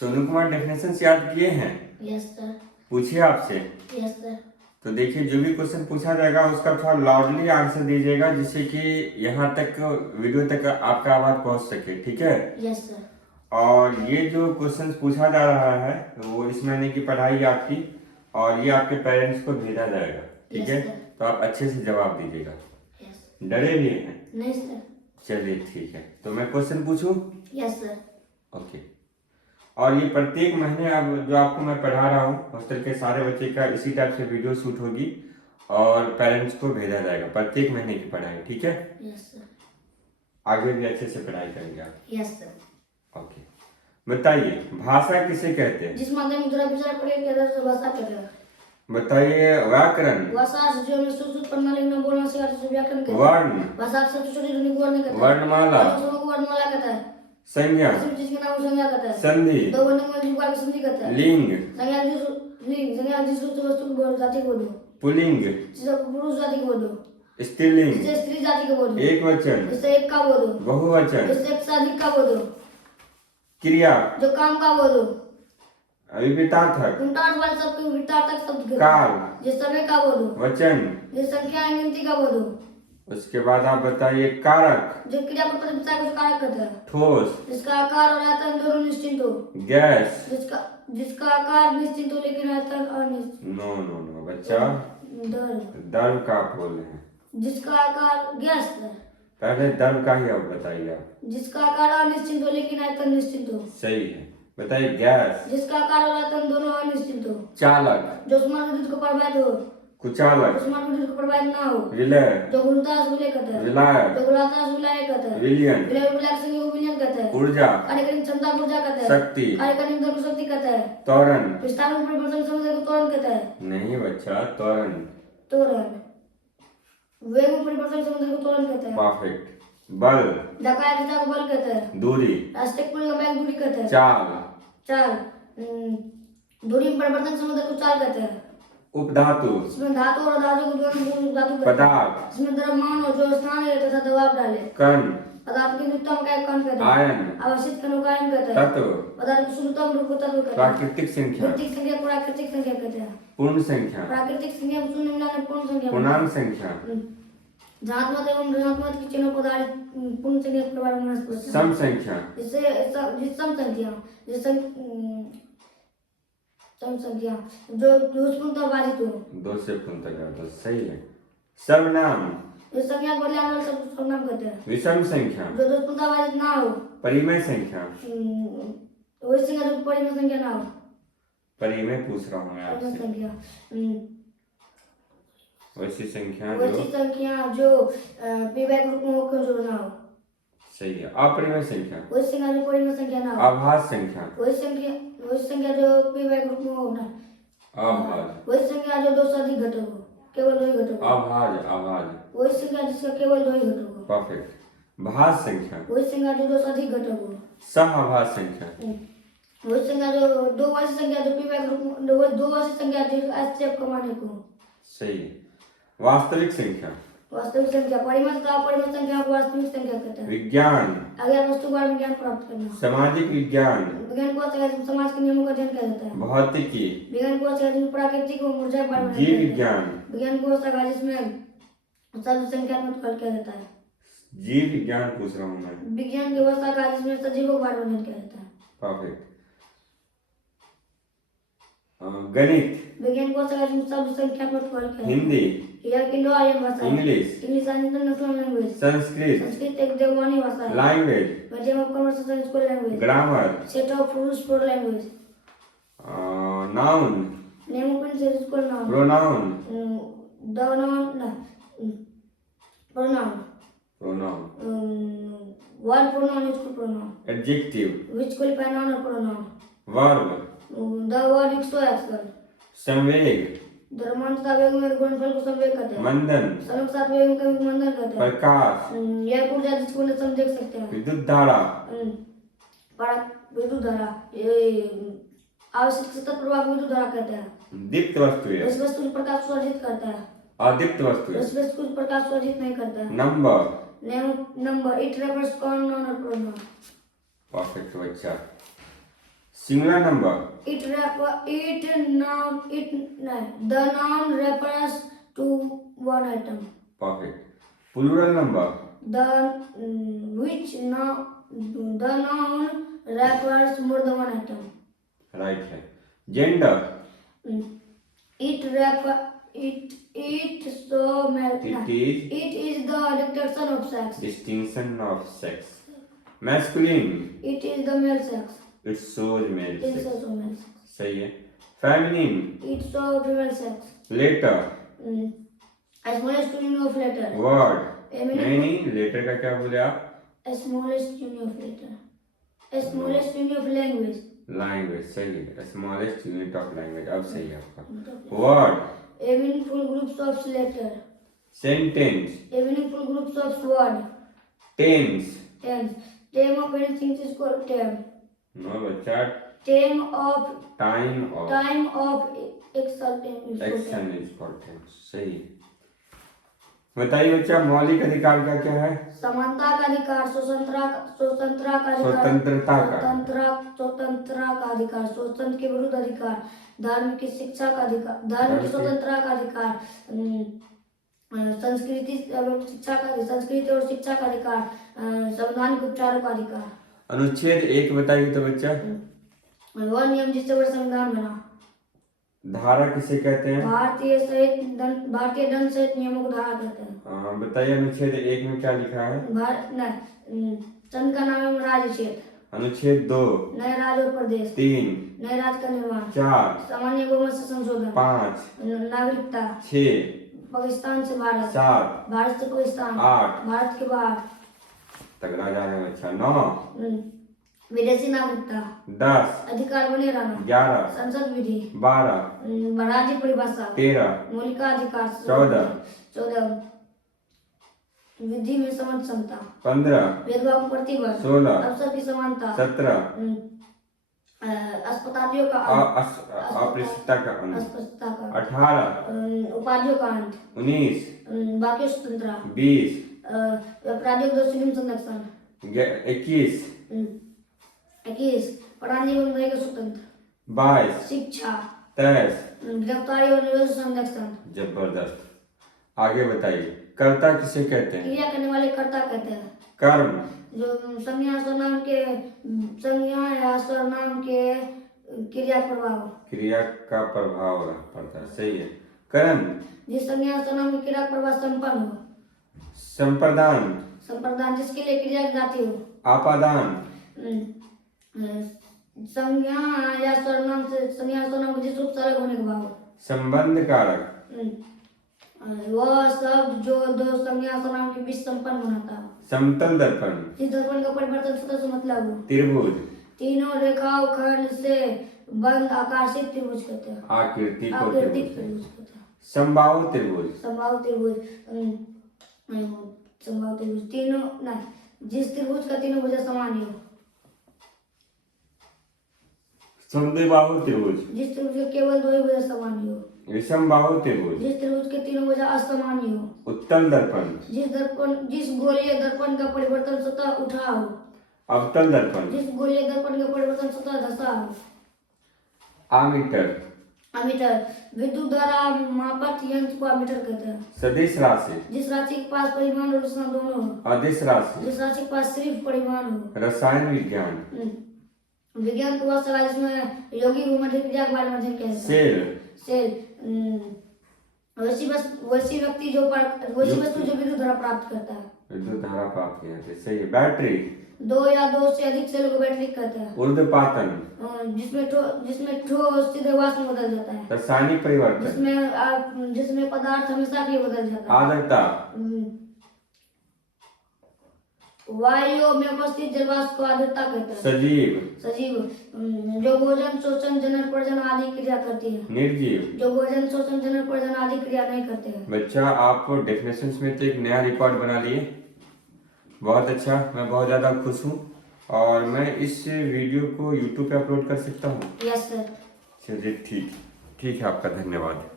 Sonu Kumar definition याद किए हैं? Yes sir. पूछिए आपसे। Yes sir. तो देखिए, जो भी क्वेश्चन पूछा जाएगा उसका थोड़ा लाउडली आंसर दीजिएगा, जिससे कि यहाँ तक वीडियो तक आपका आवाज पहुँच सके, ठीक है? Yes sir. और ये जो क्वेश्चन पूछा जा रहा है वो इस महीने की पढ़ाई आपकी, और ये आपके पेरेंट्स को भेजा जाएगा, ठीक है? तो आप अच्छे से जवाब दीजिएगा। डरे भी हैं? नहीं सर। चलिए ठीक है, तो मैं क्वेश्चन पूछूं? Yes sir. ओके। और ये प्रत्येक महीने अब जो आपको मैं पढ़ा रहा हूँ, हॉस्टल के सारे बच्चे का इसी टाइप से वीडियो शूट होगी और पेरेंट्स को भेजा जाएगा, प्रत्येक महीने की पढ़ाई, ठीक है? Yes sir. आगे भी अच्छे से पढ़ाई करेंगे आप। Yes sir. ओके, बताइए भाषा किसे कहते हैं? जिस माध्यम द्वारा विचार प्रक्रिया के आधार से भाषा कहते हैं। बताइए व्याकरण। भाषा से जो हमें सुश्रुत पढ़ना लिखना बोलना सिखाते हैं व्याकरण कहते हैं। वर्ण। भाषा के सबसे छोटी ध्वनि को वर्ण कहते हैं। वर्णमाला। वर्णमाला कहता है। संज्ञा। किसी चीज के नाम को संज्ञा कहता है। संधि। दो वर्णों में एक बार संधि कहता है। लिंग। संज्ञा जिस वस्तु को जाति को बोलो। पुल्लिंग। जिसे पुरुष जाति को बोलो। स्त्रीलिंग। जिसे स्त्री जाति को बोलो। एक वचन। जिसे एक का बोलो। बहुवचन। जिसे एक से अधिक का बोलो। क्रिया। जो काम का बोलो। विपरीतार्थक। उल्टा वाले शब्द को विपरीतार्थक शब्द कहते हैं। काल। जिस समय का बोलो। वचन। जिस संख्या या गिनती का बोलो। उसके बाद आप बताइए कारक। जो क्रिया को प्रतिबिंबित कुछ कारक कहते हैं। ठोस। जिसका आकार और आयतन दोनों निश्चित हो। गैस। जिसका आकार निश्चित हो लेकिन आयतन अनिश्चित। नो नो नो बच्चा, द्रव का आप बोल रहे हैं। जिसका आकार गैस है। पहले द्रव का ही अब बताइए आप। जिसका आकार अनिश्चित हो लेकिन आयतन निश्चित हो। सही है, बताइए गैस। जिसका आकार और आयतन दोनों अनिश्चित हो। चालक। जो समान विद्युत को प्रवाहित हो। कुचालक। जो समान विद्युत को प्रवाहित ना हो। विलय। जो गुरुत्वाकर्षण से विलय कहता है। विलायक। जो गुरुत्वाकर्षण से विलय कहता है। विलयन। विलय विलयक संज्ञा को विलयन कहता है। ऊर्जा। कार्य करने की क्षमता को ऊर्जा कहता है। शक्ति। कार्य करने की को शक्ति कहता है। त्वरण। विस्तार में परिवर्तन समझने को त्वरण कहता है। नहीं बच्चा, त्वरण। त्वरण। वेग में परिवर्तन समझने को त्वरण कहता है। परफेक्ट। बल। धक्का या खिंचाव को बल कहता है। दूरी। रास्ते को लंबाई दूरी कहता है। चाल। चाल। दूरी में परिवर्तन समझने को चाल कहते हैं। उपधातु। इसमें धातु और धातु को जोड़कर धातु कहते हैं। पदार्थ। इसमें द्रव्यमान हो जो स्थान है तथा दबाव डाले। कण। पदार्थ की न्यूनतम का एक कण कहते हैं। आयन। अवस्थित कणों का आयन कहते हैं। तत्व। पदार्थ की शून्यतम रूप को तत्व कहते हैं। प्राकृतिक संख्या। प्राकृतिक संख्या को प्राकृतिक संख्या कहते हैं। पूर्ण संख्या। प्राकृतिक संख्या में शून्य मिलाने पूर्ण संख्या। पूर्णांक संख्या। धनात्मक एवं ऋणात्मक की चिन्हों को आधारित पूर्ण संख्या के बारे में सम संख्या। जिससे सम संख्या जिससे सम संख्या जो पूर्णतः बाधित हो। दो से पूर्णतः तो सही है। सर्वनाम। इस संख्या को बदलने वाले शब्द सर्वनाम कहते हैं। विषम संख्या। जो दो पूर्णतः बाधित ना हो। परिमेय संख्या। वही संख्या जो परिमेय संख्या ना हो। परिमेय पूछ रहा हूँ मैं आपसे। संख्या वैसी संख्या जो पीवाई ग्रुप में होकर जो ना हो। सही है। अपरिमेय संख्या। वही संख्या जो परिमेय संख्या ना हो। आभास संख्या। वही संख्या जो पीवाई ग्रुप में हो ना। आभाज। वही संख्या जो दो से अधिक घटक हो, केवल दो ही घटक हो। आभाज। आभाज। वही संख्या जिसका केवल दो ही घटक हो। परफेक्ट। भाज संख्या। वही संख्या जो दो से अधिक घटक हो। सहभाज संख्या। वही संख्या जो दो वैसी संख्या जो पीवाई ग्रुप में दो वैसी संख्या जो एचसीएफ का मानक हो। सही है। वास्तविक संख्या। वास्तविक संख्या परिमेय तथा अपरिमेय संख्या को वास्तविक संख्या कहते हैं। विज्ञान। अज्ञात वस्तु के बारे में ज्ञान प्राप्त करना। सामाजिक विज्ञान। विज्ञान को समाज के नियमों का अध्ययन किया जाता है। भौतिकी। विज्ञान को प्राकृतिक और ऊर्जा के बारे में। जीव विज्ञान। विज्ञान को जिसमें शब्द संख्यात्मक हल किया जाता है। जीव विज्ञान पूछ रहा हूँ मैं। विज्ञान की व्यवस्था का जिसमें सजीवों के बारे में अध्ययन किया जाता है। परफेक्ट। गणित। विज्ञान को शब्द संख्यात्मक हल किया। हिंदी। यह इंडो आर्यन भाषा है। English. English international language. Sanskrit. Sanskrit एक देववाणी भाषा है। Language. Medium of conversation school language. Grammar. Set of rules for language. Noun. Name of school noun. Pronoun. pronoun. Pronoun. What pronoun is to pronoun? Adjective. Which qualify noun or pronoun? Verb. The word is to action. संवेग। धर्मान तथा वेग में गुणनफल को संवेग कहते हैं। मंदन। समय के साथ वेग का मंदन कहते हैं। प्रकाश। यह ऊर्जा जिसको हम देख सकते हैं। विद्युत धारा। विद्युत धारा आवश्यक सतत प्रवाह को विद्युत धारा कहते हैं। दीप्त वस्तु। इस वस्तु से प्रकाश को अर्जित करता है। अदीप्त वस्तु। इस वस्तु से प्रकाश को अर्जित नहीं करता है। Number. Number it refers to noun और प्रोनाउन। परफेक्ट बच्चा। Singular number the noun refers to one item. Perfect. Plural number The noun refers more than one item. Right है. Gender It is the distinction of sex. Distinction of sex. Masculine It is the male sex. It shows male It is sex. also male sex. सही है. Feminine It shows female sex. Letter A smallest unit of letter. Word A meaning- नहीं letter का क्या बोले आप? A smallest unit of letter. A smallest unit of language. Language. सही है. Smallest unit of language. अब सही है आपका. Word A meaningful groups of letter. Sentence. A meaningful groups of word. Tense. Tense. Term of anything is called term. No बच्चा. Term of time और time of action is called action term. Is important. सही है. बताइए बच्चा मौलिक अधिकार का क्या है? समानता का अधिकार, स्वतंत्रता का अधिकार, स्वतंत्रता का स्वतंत्रता का अधिकार, शोषण के विरुद्ध अधिकार, धर्म की शिक्षा का अधिकार, धर्म की स्वतंत्रता का अधिकार, संस्कृति और शिक्षा का अधिकार, संवैधानिक उपचारों का अधिकार. अनुच्छेद 1 बताइए तो बच्चा. वह नियम जिससे वह संविधान बना. धारा किसे कहते हैं? भारतीय दंड सहित नियमों को धारा कहते हैं. बताइए अनुच्छेद 1 में क्या लिखा है? संघ का नाम है राज्य क्षेत्र. अनुच्छेद 2 नए राज्य और प्रदेश. 3 नए राज्य का निर्माण. 4 सामान्य बहुमत से संशोधन. 5 नागरिकता. 6 पाकिस्तान से भारत. 7 भारत से पाकिस्तान. 8 भारत के बाहर. तगड़ा जा रहा है बच्चा. 9 विदेशी नागरिकता. 10 अधिकार बने रहना. 11 संसद विधि. 12 राज्य परिभाषा. 13 मौलिकाधिकार. 14 विधि में समझ क्षमता. 15 भेदभाव को प्रतिबंध. 16 अवसर की समानता. 17 अस्पतालियों का अस्पृश्यता का अंत. अस्पृश्यता का. 18 उपाधियों का अंत. 19 बाकी स्वतंत्रता. 20 अपराधियों को दोषी संरक्षण. 21 पढ़ाने एवं रहेगा स्वतंत्र. 22 शिक्षा. 23 गिरफ्तारी और निरोध संरक्षण. जबरदस्त. आगे बताइए. कर्ता किसे कहते हैं? क्रिया करने वाले कर्ता कहते हैं. कर्म जो संज्ञा या सर्वनाम के क्रिया प्रभाव. क्रिया का प्रभाव पड़ता है. सही है. कर्म जिस संज्ञा सर्वनाम की क्रिया प्रभाव संपन्न हो. संप्रदान संप्रदान जिसके लिए क्रिया की जाती हो. आपादान संज्ञा या सर्वनाम के जिस रूप से अलग होने के बाद. संबंध कारक वह शब्द जो दो संज्ञा सर्वनाम के बीच संपन्न बनाता है. समतल दर्पण जिस दर्पण का परिवर्तन स्वतः से मतलब हो. त्रिभुज तीनों रेखाओं खंड से बंद आकर्षित त्रिभुज कहते हैं. आकृति को आकृतिक त्रिभुज. त्रिभुज कहते हैं. समबाहु त्रिभुज समबाहु त्रिभुज तीनों नहीं जिस त्रिभुज का तीनों भुजा समान हो. समद्विबाहु त्रिभुज जिस त्रिभुज के केवल दो ही भुजा समान हो. विषमबाहु त्रिभुज जिस त्रिभुज के तीनों भुजा असमान हो. उत्तल दर्पण जिस गोलीय दर्पण का परिवर्तन स्वतः उठा हो. अवतल दर्पण जिस गोलीय दर्पण का परिवर्तन स्वतः धसा हो. आमीटर अमीटर विद्युत धारा मापक यंत्र को अमीटर कहते हैं. सदिश राशि जिस राशि के पास परिमाण और रचना दोनों हो. अदिश राशि जिस राशि के पास सिर्फ परिमाण हो. रसायन विज्ञान विज्ञान को वह सवाल जिसमें यौगिक भूमध्य क्रिया के बारे में अध्ययन किया जाता है. सेल वैसी वस्तु जो विद्युत धारा प्राप्त करता है. विद्युत धारा प्राप्त किया जाता है. सही है. बैटरी दो या दो से अधिक सेल को बैटरी कहते हैं. ऊर्ध्वपातन जिसमें ठोस सीधे वाष्प में बदल जाता है. रासायनिक परिवर्तन जिसमें पदार्थ हमेशा के लिए बदल जाता है. आर्द्रता वायु में उपस्थित जलवाष्प को आर्द्रता कहते हैं. सजीव जो भोजन शोषण जनन प्रजनन आदि क्रिया करती है. निर्जीव जो भोजन शोषण जनन प्रजनन आदि क्रिया नहीं करते हैं. बच्चा आप डेफिनेशंस में तो एक नया रिकॉर्ड बना लिए. बहुत अच्छा. मैं बहुत ज़्यादा खुश हूँ. और मैं इस वीडियो को YouTube पे अपलोड कर सकता हूँ? Yes sir. चलिए ठीक है. आपका धन्यवाद.